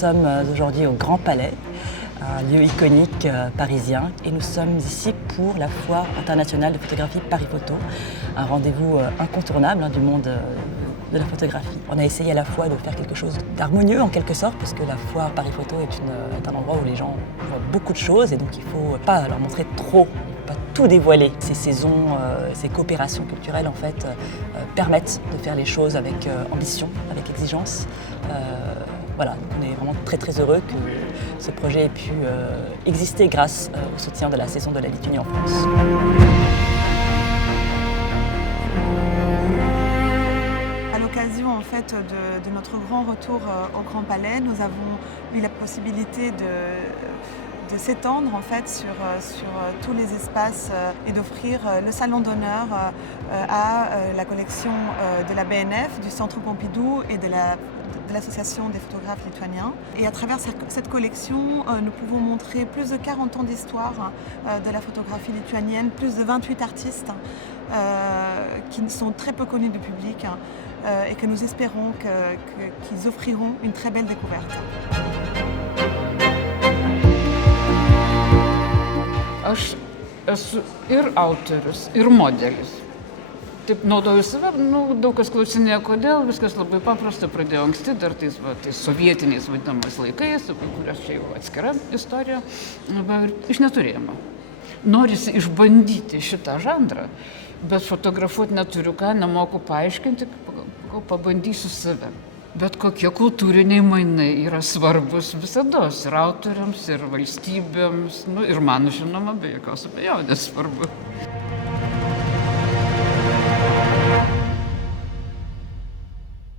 sommes aujourd'hui au Grand Palais, un lieu iconique parisien, et nous sommes ici pour la Foire internationale de photographie Paris Photo, un rendez-vous incontournable du monde de la photographie. On a essayé à la fois de faire quelque chose d'harmonieux en quelque sorte, parce que la Foire Paris Photo est un endroit où les gens voient beaucoup de choses, et donc il ne faut pas leur montrer trop, pas tout dévoiler. Ces saisons, ces coopérations culturelles en fait permettent de faire les choses avec ambition, avec exigence. Voilà, donc on est vraiment très très heureux que ce projet ait pu exister grâce au soutien de la saison de la Lituanie en France. À l'occasion en fait de notre grand retour au Grand Palais, nous avons eu la possibilité de s'étendre en fait sur tous les espaces et d'offrir le salon d'honneur à la collection de la BNF, du Centre Pompidou et de l'Association des photographes lituaniens. Et à travers cette collection, nous pouvons montrer plus de 40 ans d'histoire de la photographie lituanienne, plus de 28 artistes qui sont très peu connus du public et que nous espérons qu'ils offriront une très belle découverte. Aš esu ir autorius, ir modelis. Taip naudoju save, daug kas klausinėja, kodėl, viskas labai paprasta, pradėjau anksti, dar tais sovietiniais vadinamais laikais, kurias čia jau atskira istorija, iš neturėjimo. Norisi išbandyti šitą žanrą, bet fotografuoti neturiu ką, nemoku paaiškinti, pabandysiu save. Bet kokie kultūriniai mainai yra svarbus visados ir autoriams, ir valstybėms, ir man, žinoma, be jokios abejonės svarbu.